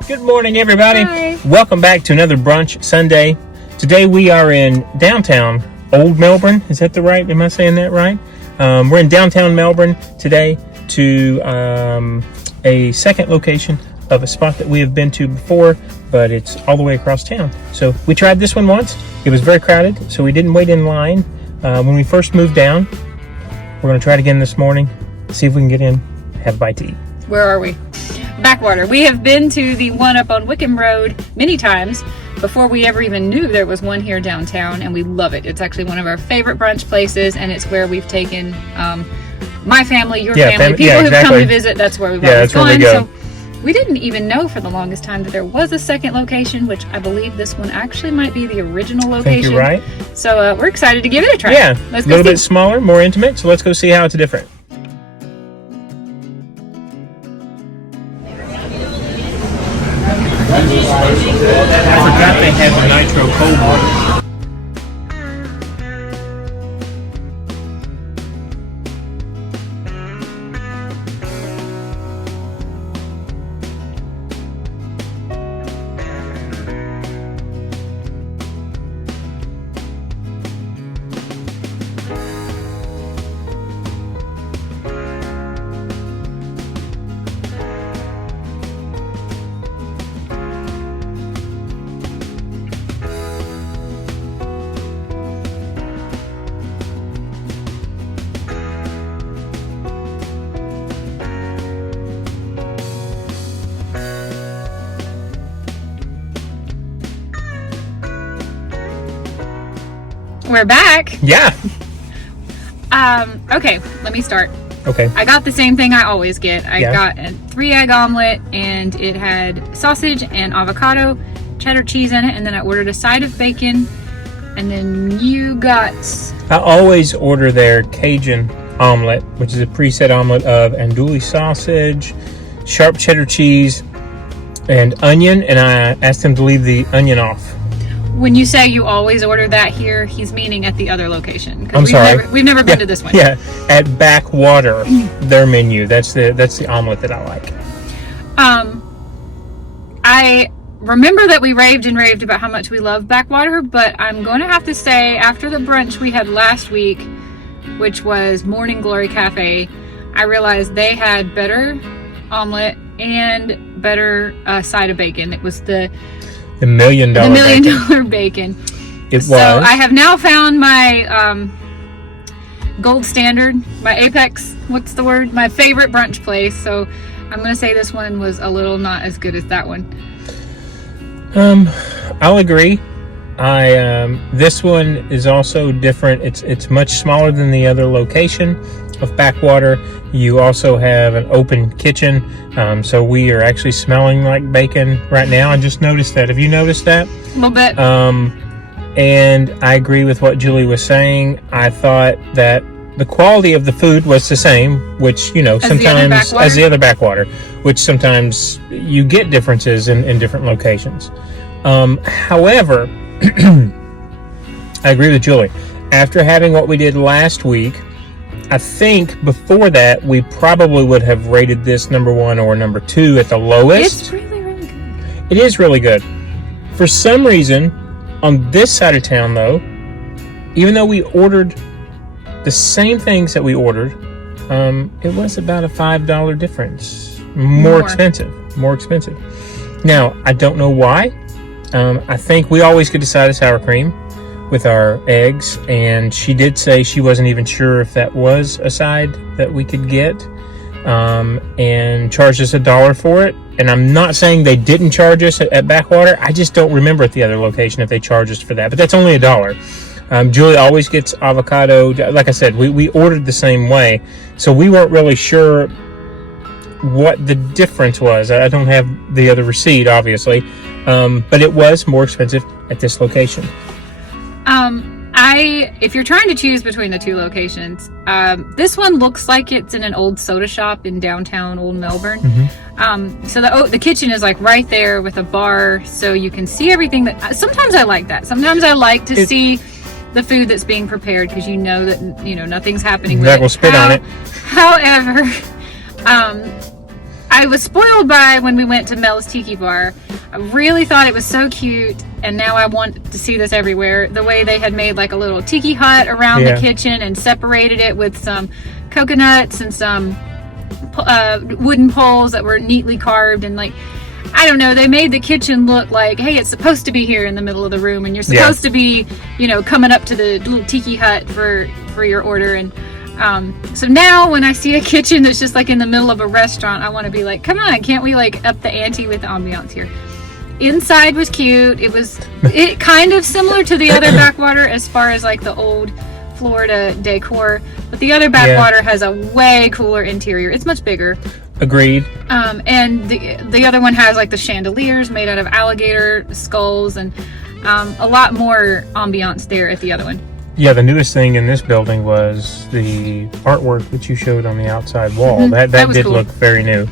Good morning, everybody. Hi. Welcome back to another Brunch Sunday. Today we are in downtown Old Melbourne. Is that am I saying that right? We're in downtown Melbourne today to a second location of a spot that we have been to before, but it's all the way across town. So we tried this one once. It was very crowded, so we didn't wait in line when we first moved down. We're going to try it again this morning, see if we can get in, have a bite to eat. Where are we? Backwater. We have been to the one up on Wickham Road many times before we ever even knew there was one here downtown, and we love it. It's actually one of our favorite brunch places, and it's where we've taken my family, your family, people who've come to visit. That's where we've always gone. So we didn't even know for the longest time that there was a second location, which I believe this one actually might be the original location. I think you're right. So we're excited to give it a try. Yeah, let's a little bit smaller, more intimate. So let's go see how it's different. I forgot they had the nitro cold water. We're back. Yeah. Okay, let me start. Okay. I got the same thing I always get. I got a 3-egg omelet, and it had sausage and avocado, cheddar cheese in it, and then I ordered a side of bacon, and then you got... I always order their Cajun omelet, which is a preset omelet of andouille sausage, sharp cheddar cheese, and onion, and I asked them to leave the onion off. When you say you always order that here, he's meaning at the other location. I'm sorry. We've never been to this one. Yeah, at Backwater, their menu. That's the omelet that I like. I remember that we raved and raved about how much we love Backwater, but I'm going to have to say, after the brunch we had last week, which was Morning Glory Cafe, I realized they had better omelet and better side of bacon. It was the $1 million bacon. It was. So I have now found my gold standard, my apex, what's the word? My favorite brunch place. So I'm going to say this one was a little not as good as that one. I'll agree. This one is also different. It's much smaller than the other location of Backwater. You also have an open kitchen, so we are actually smelling like bacon right now. I just noticed that. Have you noticed that? A little bit. And I agree with what Julie was saying. I thought that the quality of the food was the same, which, sometimes as the other Backwater, which sometimes you get differences in different locations. However, I agree with Julie. After having what we did last week, I think before that we probably would have rated this number 1 or number 2 at the lowest. It's really, really good. It is really good. For some reason, on this side of town though, even though we ordered the same things that we ordered, it was about a $5 difference. More expensive. Now, I don't know why. I think we always get a side of sour cream with our eggs, and she did say she wasn't even sure if that was a side that we could get, and charged us $1 for it. And I'm not saying they didn't charge us at Backwater. I just don't remember at the other location if they charged us for that, but that's only $1. Julie always gets avocado. Like I said, we ordered the same way, so we weren't really sure what the difference was. I don't have the other receipt, obviously, but it was more expensive at this location. If you're trying to choose between the two locations, this one looks like it's in an old soda shop in downtown Old Melbourne. Mm-hmm. So the kitchen is like right there with a bar, so you can see everything. Sometimes I like that. Sometimes I like to see the food that's being prepared, because you know that nothing's happening with that will spit on it. However, I was spoiled by when we went to Mel's Tiki Bar. I really thought it was so cute, and now I want to see this everywhere. The way they had made like a little tiki hut around the kitchen and separated it with some coconuts and some wooden poles that were neatly carved, and like, I don't know, they made the kitchen look like, hey, it's supposed to be here in the middle of the room, and you're supposed to be, you know, coming up to the little tiki hut for your order. And so now when I see a kitchen that's just like in the middle of a restaurant, I want to be like, come on, can't we like up the ante with the ambiance here? Inside was cute. It kind of similar to the other Backwater as far as like the old Florida decor, but the other Backwater has a way cooler interior. It's much bigger. Agreed. And the other one has like the chandeliers made out of alligator skulls, and a lot more ambiance there at the other one. Yeah, the newest thing in this building was the artwork that you showed on the outside wall. That did cool. Look very new.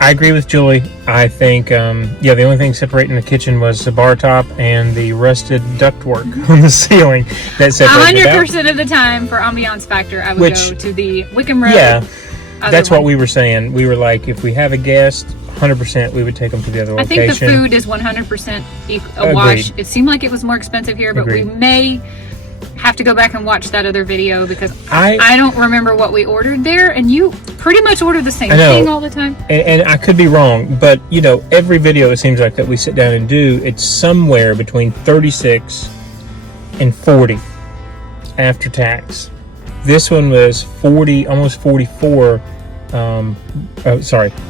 I agree with Julie. I think, the only thing separating the kitchen was the bar top and the rusted ductwork on the ceiling. That separated 100% of the time for ambiance factor, I would go to the Wickham Road. Yeah, that's what we were saying. We were like, if we have a guest, 100% we would take them to the other location. I think the food is 100% a wash. It seemed like it was more expensive here, but we may have to go back and watch that other video because I don't remember what we ordered there, and you pretty much ordered the same thing all the time. And I could be wrong, but you know, every video it seems like that we sit down and do, it's somewhere between 36 and 40 after tax. This one was 40, almost 44.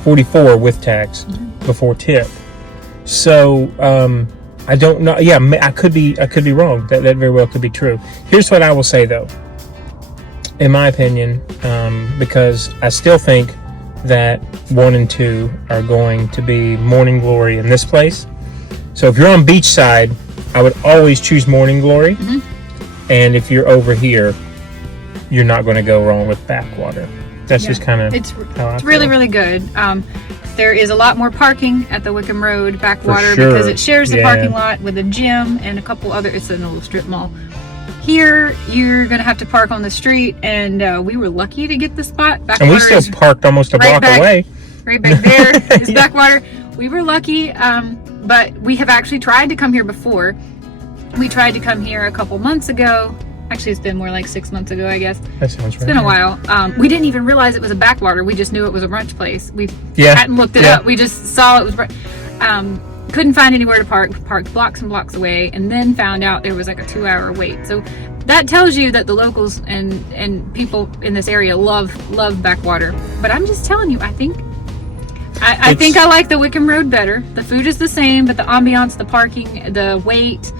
44 with tax before tip. So I don't know. Yeah, I could be wrong. That very well could be true. Here's what I will say though, in my opinion, because I still think that 1 and 2 are going to be Morning Glory in this place. So if you're on beachside, I would always choose Morning Glory, and if you're over here, you're not going to go wrong with Backwater. That's just kind of it's really, really good. There is a lot more parking at the Wickham Road Backwater because it shares the parking lot with a gym and a couple other. It's a little strip mall. Here, you're going to have to park on the street, and we were lucky to get the spot. Backwater, and we still parked almost a block away. Right back there is Backwater. We were lucky, but we have actually tried to come here before. We tried to come here a couple months ago. Actually, it's been more like 6 months ago, I guess. That sounds right. It's been a while. We didn't even realize it was a Backwater. We just knew it was a brunch place. We hadn't looked it up. We just saw it was couldn't find anywhere to park. Parked blocks and blocks away, and then found out there was like a 2-hour wait. So that tells you that the locals and people in this area love Backwater. But I'm just telling you, I think I like the Wickham Road better. The food is the same, but the ambiance, the parking, the wait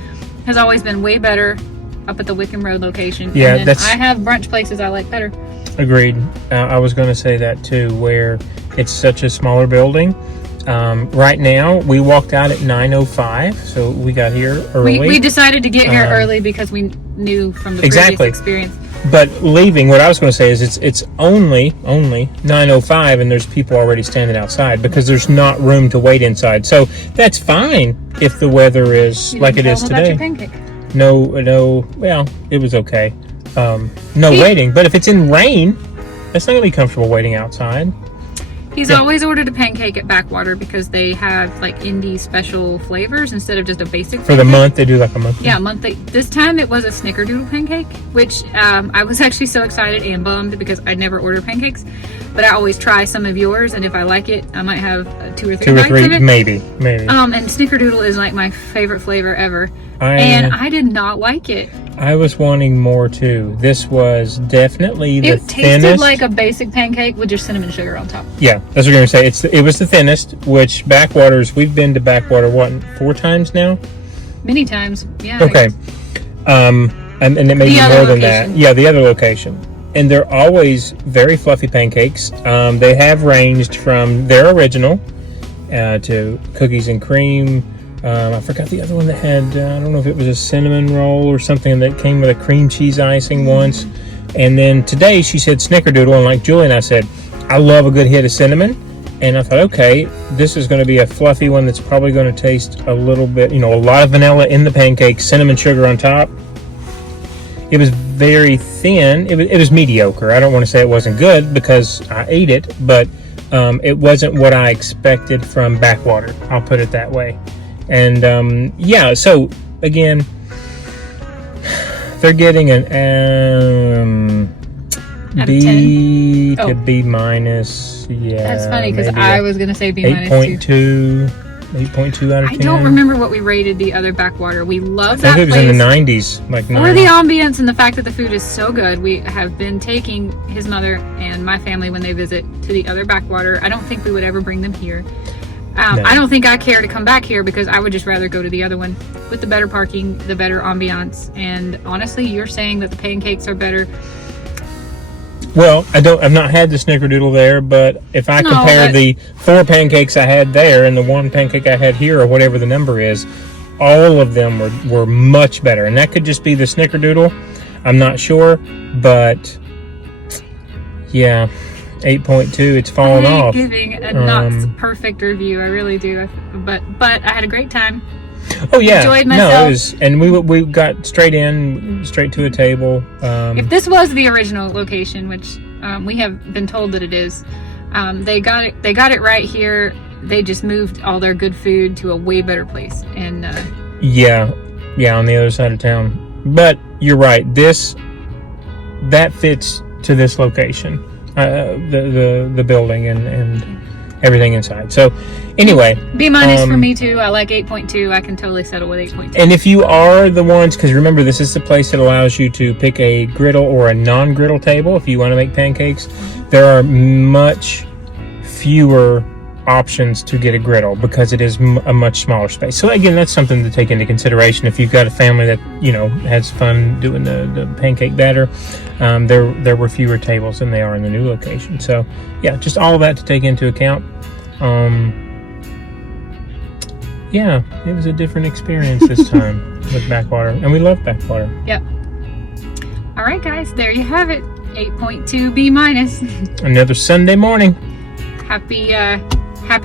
has always been way better up at the Wickham Road location. Yeah, and then I have brunch places I like better. Agreed. I was going to say that too, where it's such a smaller building. Right now, we walked out at 9:05, so we got here early. We decided to get here early because we knew from the previous experience. But leaving, what I was going to say is it's only 9:05, and there's people already standing outside because there's not room to wait inside. So that's fine if the weather is like it is today. Your pancake. No, well, it was okay. No waiting, but if it's in rain, it's not going to be comfortable waiting outside. He's always ordered a pancake at Backwater because they have like indie special flavors instead of just a basic pancake. For the month, they do like a monthly. Yeah, monthly. This time it was a snickerdoodle pancake, which I was actually so excited and bummed because I'd never ordered pancakes. But I always try some of yours, and if I like it, I might have 2 or 3 bites of it. Maybe. And snickerdoodle is like my favorite flavor ever. And I did not like it. I was wanting more too. This was definitely the thinnest. It tasted like a basic pancake with just cinnamon sugar on top. Yeah, that's what I'm going to say. It was the thinnest, which Backwaters, we've been to Backwater, 4 times now? Many times, yeah. Okay. And it may be more than that. Yeah, the other location. And they're always very fluffy pancakes. They have ranged from their original to cookies and cream. I forgot the other one that had, I don't know if it was a cinnamon roll or something that came with a cream cheese icing once. And then today she said snickerdoodle, and like Julie and I said, I love a good hit of cinnamon. And I thought, okay, this is going to be a fluffy one that's probably going to taste a little bit, a lot of vanilla in the pancake, cinnamon sugar on top. It was very thin. It was mediocre. I don't want to say it wasn't good because I ate it, but it wasn't what I expected from Backwater. I'll put it that way. And yeah, so again, they're getting an Out of B 10? to B minus. Yeah, That's funny because maybe I was going to say B minus too. 8.2 out of 10. I don't remember what we rated the other Backwater. We love that I think it was place. in the 90s, like For 90s. the ambience and the fact that the food is so good, we have been taking his mother and my family when they visit to the other Backwater. I don't think we would ever bring them here. No. I don't think I care to come back here because I would just rather go to the other one with the better parking, the better ambiance, and honestly, you're saying that the pancakes are better. Well, I've not had the snickerdoodle there, but if I compare the 4 pancakes I had there and the 1 pancake I had here, or whatever the number is, all of them were much better. And that could just be the snickerdoodle. I'm not sure, but yeah, 8.2. It's fallen off. Giving a not perfect review, I really do. But I had a great time. Oh yeah, Enjoyed myself. No, it was, and we got straight to a table. If this was the original location, which we have been told that it is, they got it right here. They just moved all their good food to a way better place. And yeah, on the other side of town. But you're right. That fits to this location, the building and everything inside. So anyway, B minus for me too. I like 8.2. I can totally settle with 8.2. And if you are the ones, because remember, this is the place that allows you to pick a griddle or a non-griddle table if you want to make pancakes. There are much fewer options to get a griddle because it is a much smaller space. So again, that's something to take into consideration if you've got a family that has fun doing the pancake batter. There were fewer tables than they are in the new location. So yeah, just all of that to take into account. Yeah, it was a different experience this time with Backwater, and we love Backwater. Yep. All right, guys, there you have it. 8.2 B minus. Another Sunday morning. Happy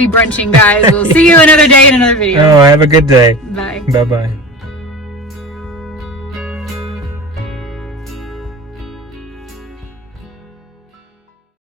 brunching, guys. We'll see you another day in another video. Oh, have a good day. Bye. Bye-bye.